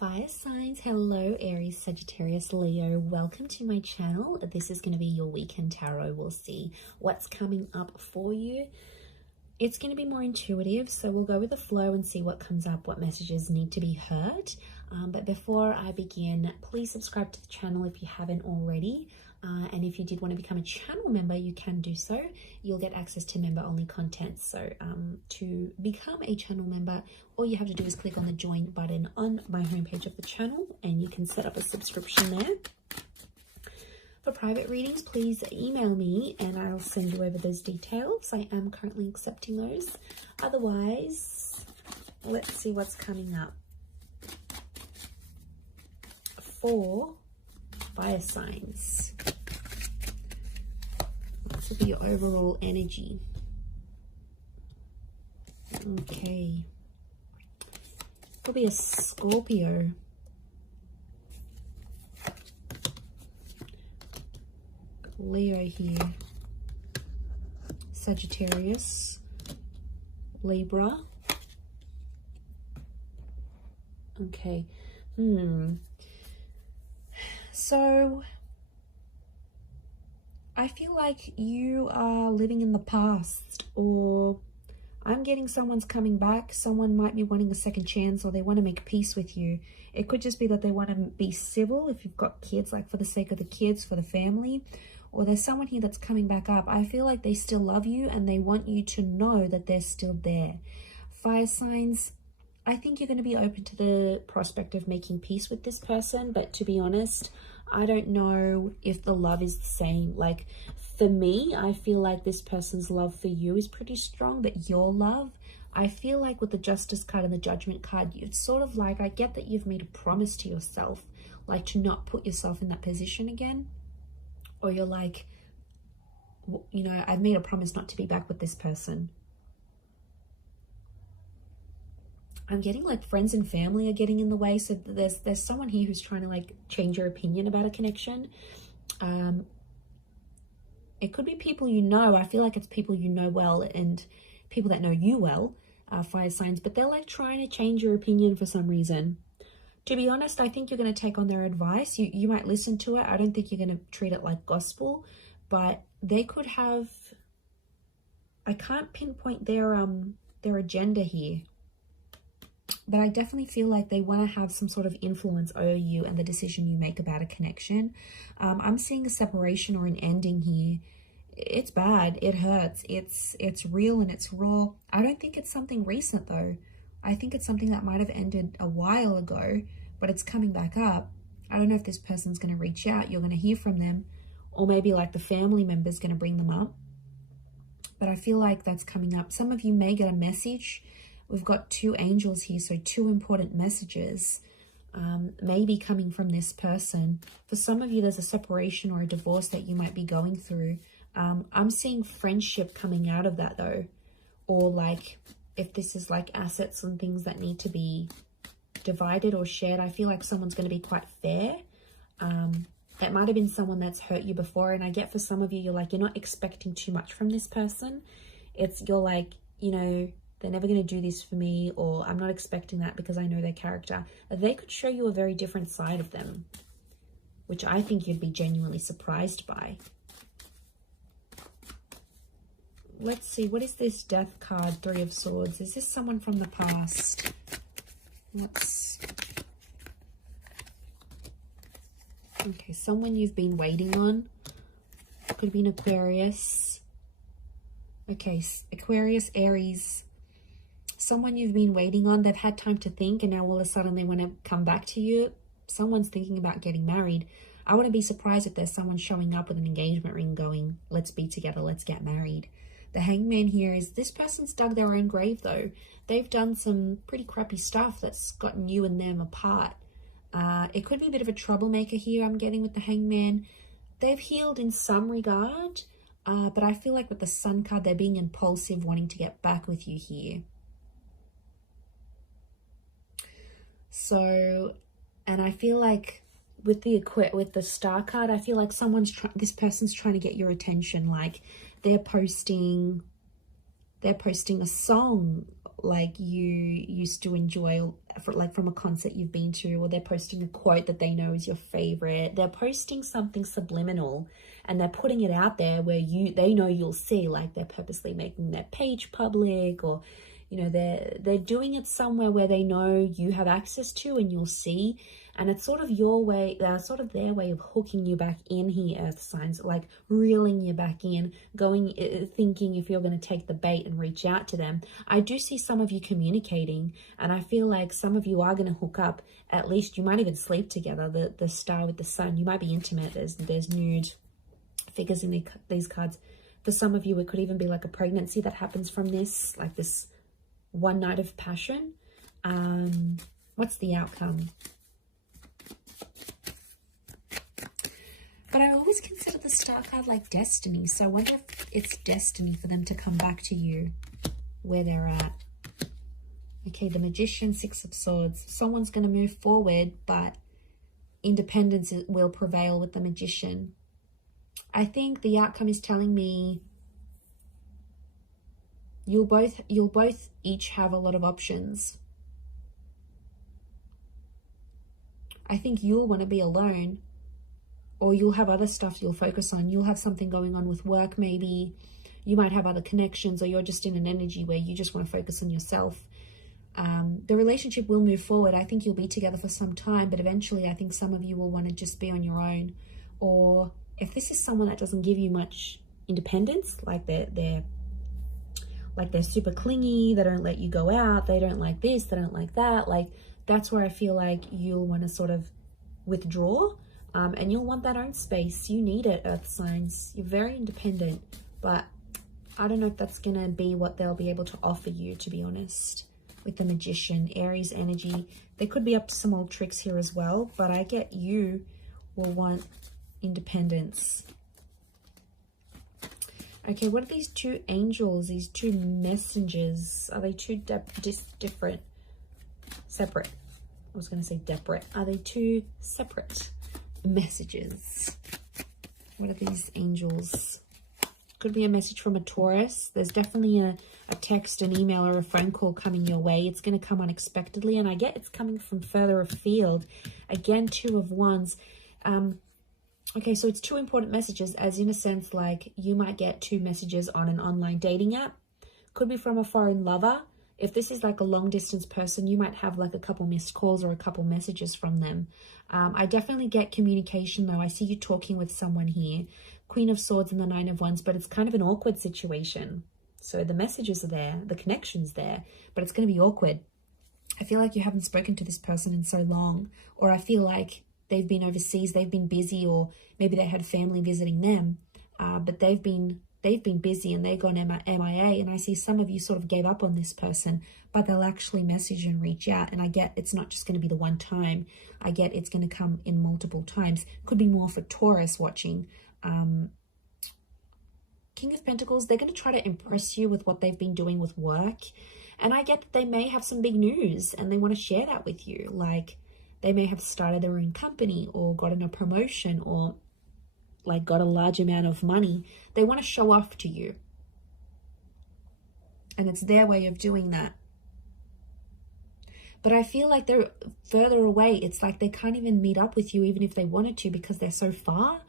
fire signs. Hello, Aries, Sagittarius, Leo. Welcome to my channel. This is going to be your weekend tarot. We'll see what's coming up for you. It's going to be more intuitive, so we'll go with the flow and see what comes up, what messages need to be heard. But before I begin, please subscribe to the channel if you haven't already. And if you did want to become a channel member, you can do so. You'll get access to member-only content. So to become a channel member, all you have to do is click on the join button on my homepage of the channel, and you can set up a subscription there. For private readings, please email me and I'll send you over those details. I am currently accepting those. Otherwise, let's see what's coming up for fire signs. This will be your overall energy. Okay. Could be a Scorpio. Leo here. Sagittarius. Libra. Okay. So I feel like you are living in the past, or I'm getting someone's coming back. Someone might be wanting a second chance, or they want to make peace with you. It could just be that they want to be civil if you've got kids, like for the sake of the kids, for the family. Or there's someone here that's coming back up. I feel like they still love you and they want you to know that they're still there. Fire signs, I think you're going to be open to the prospect of making peace with this person. But to be honest, I don't know if the love is the same. Like for me, I feel like this person's love for you is pretty strong, but your love, I feel like with the Justice card and the Judgment card, it's sort of like, I get that you've made a promise to yourself, like to not put yourself in that position again. Or you're like, you know, I've made a promise not to be back with this person. I'm getting like friends and family are getting in the way. So there's someone here who's trying to like change your opinion about a connection. It could be people you know. I feel like it's people you know well and people that know you well, fire signs. But they're like trying to change your opinion for some reason. To be honest, I think you're going to take on their advice. You might listen to it. I don't think you're going to treat it like gospel. But they could have... I can't pinpoint their agenda here. But I definitely feel like they want to have some sort of influence over you and the decision you make about a connection. I'm seeing a separation or an ending here. It's bad. It hurts. It's real and it's raw. I don't think it's something recent though. I think it's something that might have ended a while ago, but it's coming back up. I don't know if this person's going to reach out. You're going to hear from them, or maybe like the family member's going to bring them up. But I feel like that's coming up. Some of you may get a message. We've got two angels here, so two important messages maybe coming from this person. For some of you, there's a separation or a divorce that you might be going through. I'm seeing friendship coming out of that though, or like if this is like assets and things that need to be divided or shared, I feel like someone's going to be quite fair. That might have been someone that's hurt you before, and I get for some of you, you're like, you're not expecting too much from this person. You're like, you know, they're never going to do this for me, or I'm not expecting that because I know their character. They could show you a very different side of them, which I think you'd be genuinely surprised by. Let's see, what is this Death card, Three of Swords? Is this someone from the past? Okay, someone you've been waiting on. Could be an Aquarius. Okay, Aquarius, Aries. Someone you've been waiting on. They've had time to think, and now all of a sudden they want to come back to you. Someone's thinking about getting married. I wouldn't be surprised if there's someone showing up with an engagement ring going, let's be together, let's get married. The Hangman here is this person's dug their own grave though. They've done some pretty crappy stuff that's gotten you and them apart. It could be a bit of a troublemaker here I'm getting with the Hangman. They've healed in some regard, but I feel like with the Sun card, they're being impulsive, wanting to get back with you here. So, and I feel like with the Star card, I feel like this person's trying to get your attention. Like they're posting a song like you used to enjoy from a concert you've been to, or they're posting a quote that they know is your favorite. They're posting something subliminal and they're putting it out there where they know you'll see, like they're purposely making their page public, or you know, they're doing it somewhere where they know you have access to and you'll see. And it's sort of your way, sort of their way of hooking you back in here, earth signs, like reeling you back in, thinking if you're going to take the bait and reach out to them. I do see some of you communicating, and I feel like some of you are going to hook up. At least you might even sleep together. The star with the sun, you might be intimate. There's nude figures in these cards. For some of you, it could even be like a pregnancy that happens from this, like this one night of passion. What's the outcome? But I always consider the star card like destiny. So I wonder if it's destiny for them to come back to you where they're at. Okay, the Magician, Six of Swords. Someone's going to move forward, but independence will prevail with the Magician. I think the outcome is telling me you'll both each have a lot of options. I think you'll want to be alone, or you'll have other stuff you'll focus on. You'll have something going on with work, maybe. You might have other connections, or you're just in an energy where you just want to focus on yourself. The relationship will move forward. I think you'll be together for some time, but eventually I think some of you will want to just be on your own. Or if this is someone that doesn't give you much independence, like they're super clingy, they don't let you go out, they don't like this, they don't like that, like that's where I feel like you'll want to sort of withdraw. And you'll want that own space. You need it, earth signs. You're very independent, but I don't know if that's going to be what they'll be able to offer you, to be honest. With the Magician, Aries energy, they could be up to some old tricks here as well, but I get you will want independence. Okay, what are these two angels, these two messengers? Are they two different? Separate. I was going to say separate. Are they two separate messages? What are these angels? Could be a message from a Taurus. There's definitely a text, an email, or a phone call coming your way. It's going to come unexpectedly, and I get it's coming from further afield. Again, Two of Wands. Okay, so it's two important messages, as in a sense, like you might get two messages on an online dating app. Could be from a foreign lover. If this is like a long distance person, you might have like a couple missed calls or a couple messages from them. I definitely get communication though. I see you talking with someone here. Queen of Swords and the Nine of Wands, but it's kind of an awkward situation. So the messages are there, the connection's there, but it's going to be awkward. I feel like you haven't spoken to this person in so long, or I feel like they've been overseas, they've been busy, or maybe they had family visiting them, but they've been busy and they've gone MIA, and I see some of you sort of gave up on this person, but they'll actually message and reach out, and I get it's not just going to be the one time. I get it's going to come in multiple times. Could be more for Taurus watching. King of Pentacles, they're going to try to impress you with what they've been doing with work, and I get that they may have some big news and they want to share that with you. Like they may have started their own company or gotten a promotion or like got a large amount of money. They want to show off to you, and it's their way of doing that. But I feel like they're further away. It's like they can't even meet up with you even if they wanted to, because they're so far,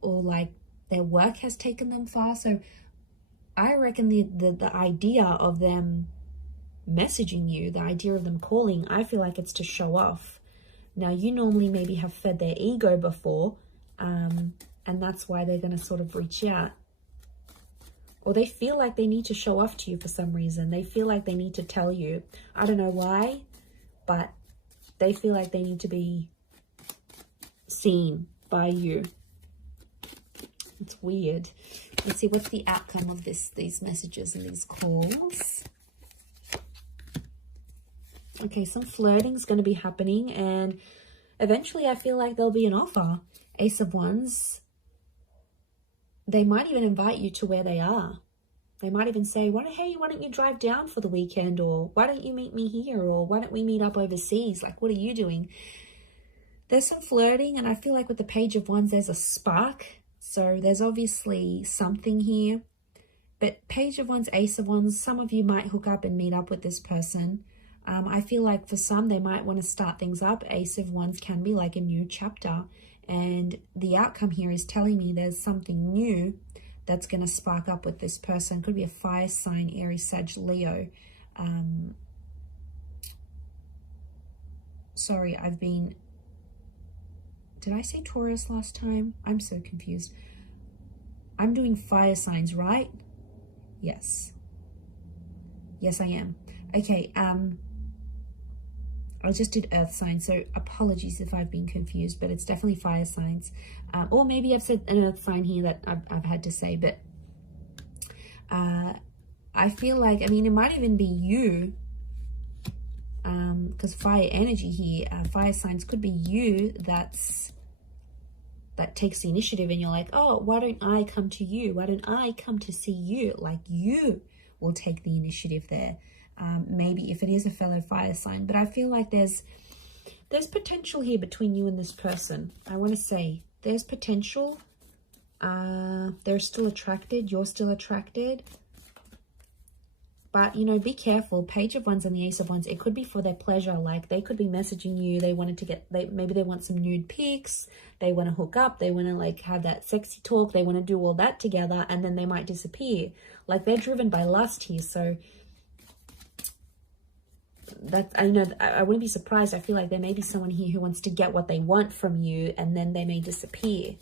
or like their work has taken them far. So I reckon the idea of them messaging you, the idea of them calling, I feel like it's to show off. Now, you normally maybe have fed their ego before, and that's why they're going to sort of reach out. Or they feel like they need to show off to you for some reason. They feel like they need to tell you. I don't know why, but they feel like they need to be seen by you. It's weird. Let's see, what's the outcome of these messages and these calls? Okay, some flirting is going to be happening, and eventually I feel like there'll be an offer. Ace of Wands. They might even invite you to where they are. They might even say, hey, why don't you drive down for the weekend? Or why don't you meet me here? Or why don't we meet up overseas? Like, what are you doing? There's some flirting, and I feel like with the Page of Wands, there's a spark. So there's obviously something here. But Page of Wands, Ace of Wands, some of you might hook up and meet up with this person. I feel like for some, they might want to start things up. Ace of Wands can be like a new chapter. And the outcome here is telling me there's something new that's going to spark up with this person. Could be a fire sign, Aries, Sag, Leo. Sorry, did I say Taurus last time? I'm so confused. I'm doing fire signs, right? Yes. Yes, I am. Okay, I just did earth signs, so apologies if I've been confused, but it's definitely fire signs. Or maybe I've said an earth sign here that I've had to say, but I feel like, I mean, it might even be you, because fire energy here, fire signs could be you that takes the initiative, and you're like, oh, why don't I come to you? Why don't I come to see you? Like, you will take the initiative there. Maybe if it is a fellow fire sign, but I feel like there's potential here between you and this person. I want to say there's potential. They're still attracted. You're still attracted. But, you know, be careful. Page of Wands and the Ace of Wands, it could be for their pleasure. Like, they could be messaging you. They wanted to get, maybe they want some nude pics. They want to hook up. They want to, like, have that sexy talk. They want to do all that together, and then they might disappear. Like, they're driven by lust here. So that, I know, I wouldn't be surprised. I feel like there may be someone here who wants to get what they want from you, and then they may disappear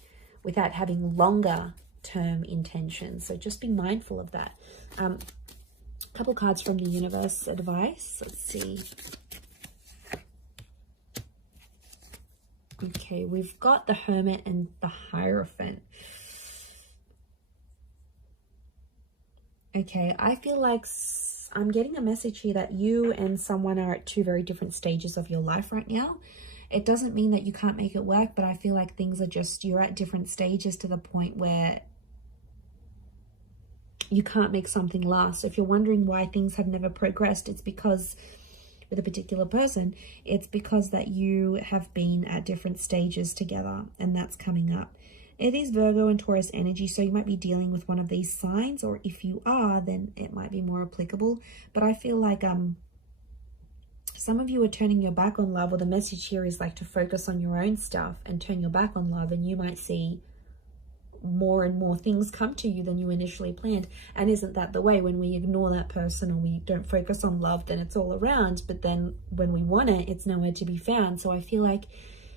without having longer term intentions. So just be mindful of that. Couple cards from the universe advice. Let's see. Okay, we've got the Hermit and the Hierophant. Okay, I feel like I'm getting a message here that you and someone are at two very different stages of your life right now. It doesn't mean that you can't make it work, but I feel like things are just, you're at different stages to the point where you can't make something last. So if you're wondering why things have never progressed, it's because with a particular person, it's because that you have been at different stages together, and that's coming up. It is Virgo and Taurus energy, so you might be dealing with one of these signs, or if you are, then it might be more applicable. But I feel like some of you are turning your back on love, or the message here is like to focus on your own stuff and turn your back on love, and you might see more and more things come to you than you initially planned. And isn't that the way? When we ignore that person or we don't focus on love, then it's all around, but then when we want it, it's nowhere to be found. So I feel like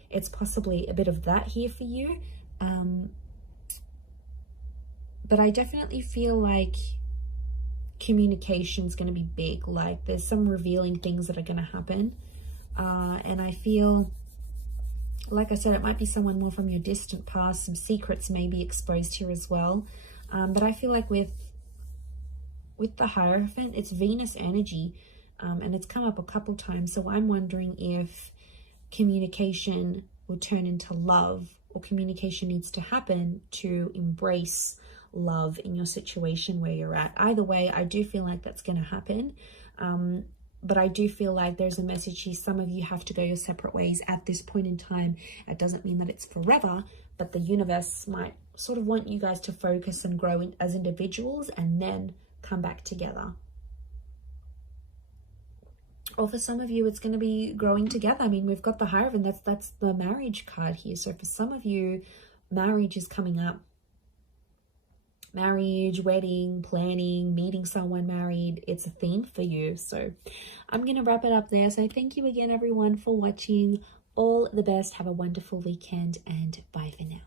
it's possibly a bit of that here for you. But I definitely feel like communication is going to be big. Like, there's some revealing things that are going to happen, and I feel like I said, it might be someone more from your distant past. Some secrets may be exposed here as well. But I feel like with the Hierophant, it's Venus energy, and it's come up a couple times. So I'm wondering if communication will turn into love, or communication needs to happen to embrace love in your situation where you're at. Either way, I do feel like that's going to happen. But I do feel like there's a message here. Some of you have to go your separate ways at this point in time. It doesn't mean that it's forever, but the universe might sort of want you guys to focus and grow as individuals and then come back together. Or for some of you, it's going to be growing together. I mean, we've got the Hierophant. That's the marriage card here. So for some of you, marriage is coming up. Marriage, wedding, planning, meeting someone married, it's a theme for you. So I'm going to wrap it up there. So thank you again, everyone, for watching. All the best. Have a wonderful weekend, and bye for now.